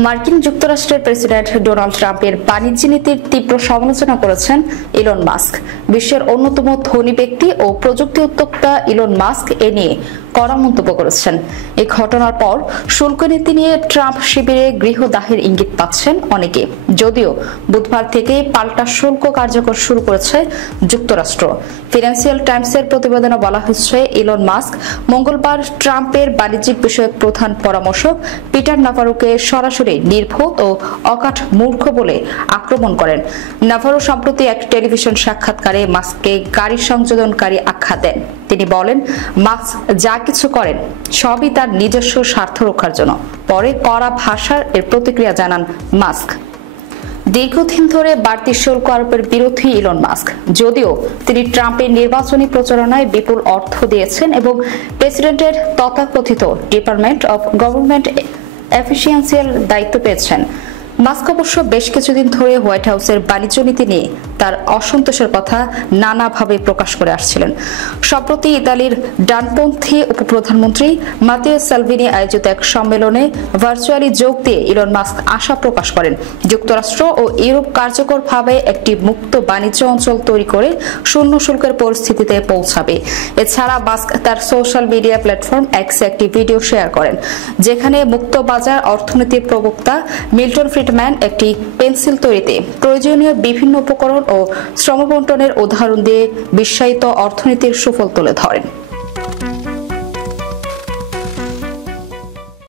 মার্কিন যুক্তরাষ্ট্রের president Donald ট্রাম্পের বাণিজ্য নীতির তীব্র সমালোচনা করেছেন ইলন মাস্ক। বিশ্বের অন্যতম ধনী ব্যক্তি ও প্রযুক্তি উদ্যোক্তা ইলন মাস্ক এ নিয়ে কড়া মন্তব্য করেছেন। এই ঘটনার পর শুল্ক নীতি নিয়ে ট্রাম্প শিবিরে গৃহদাহের ইঙ্গিত পাচ্ছেন অনেকে, যদিও বুধবার থেকে পাল্টা শুল্ক কার্যকর শুরু করেছে যুক্তরাষ্ট্র। ফিনান্সিয়াল টাইমসের প্রতিবেদনে বলা হয়েছে, ইলন মাস্ক মঙ্গলবার ট্রাম্পের বাণিজ্যিক বিষয়ক প্রধান পরামর্শক পিটার নাভারোকে সরাসরি নির্বোধ ও অকাঠ মূর্খ বলে আক্রমণ করেন। নাভারো সম্প্রতি এক টেলিভিশন সাক্ষাৎকারে মাস্ককে গাড়ি সংযোজনকারী আখ্যা দেন। তিনি বলেন, মাস্ক যা কিছু করেন সবই তার নিজস্ব স্বার্থ রক্ষার জন্য। পরে কড়া ভাষার এর প্রতিক্রিয়া জানান মাস্ক। দীর্ঘদিন ধরে বাড়তি শুল্ক আরোপের বিরোধী ইলন মাস্ক, যদিও তিনি ট্রাম্পের নির্বাচনী প্রচারণায় বিপুল অর্থ দিয়েছেন এবং প্রেসিডেন্টের তথাকথিত ডিপার্টমেন্ট অব গভর্নমেন্ট এফিসিয়েন্সির দায়িত্ব পেয়েছেন। মাস্ক অবশ্য বেশ কিছুদিন ধরে হোয়াইট হাউসের বাণিজ্য নীতি নিয়ে তার অসন্তোষের কথা নানাভাবে প্রকাশ করে আসছিলেন। সম্প্রতি ইতালির ডানপন্থী উপপ্রধানমন্ত্রী মাত্তেও সালভিনি আয়োজিত এক সম্মেলনে ভার্চুয়ালি যোগ দিয়ে ইলন মাস্ক আশা প্রকাশ করেন, যুক্তরাষ্ট্র ও ইউরোপ কার্যকরভাবে একটি মুক্ত বাণিজ্য অঞ্চল তৈরি করে শূন্য শুল্কের পরিস্থিতিতে পৌঁছাবে। এছাড়া মাস্ক তার সোশ্যাল মিডিয়া প্ল্যাটফর্ম এক্সে একটি ভিডিও শেয়ার করেন, যেখানে মুক্ত বাজার অর্থনীতির প্রবক্তা মিল্টন ফ্রিডম্যান একটি পেন্সিল তৈরিতে প্রয়োজনীয় বিভিন্ন উপকরণ ও শ্রম বণ্টনের উদাহরণ দিয়ে বিশ্বায়িত অর্থনীতির সুফল তুলে ধরেন।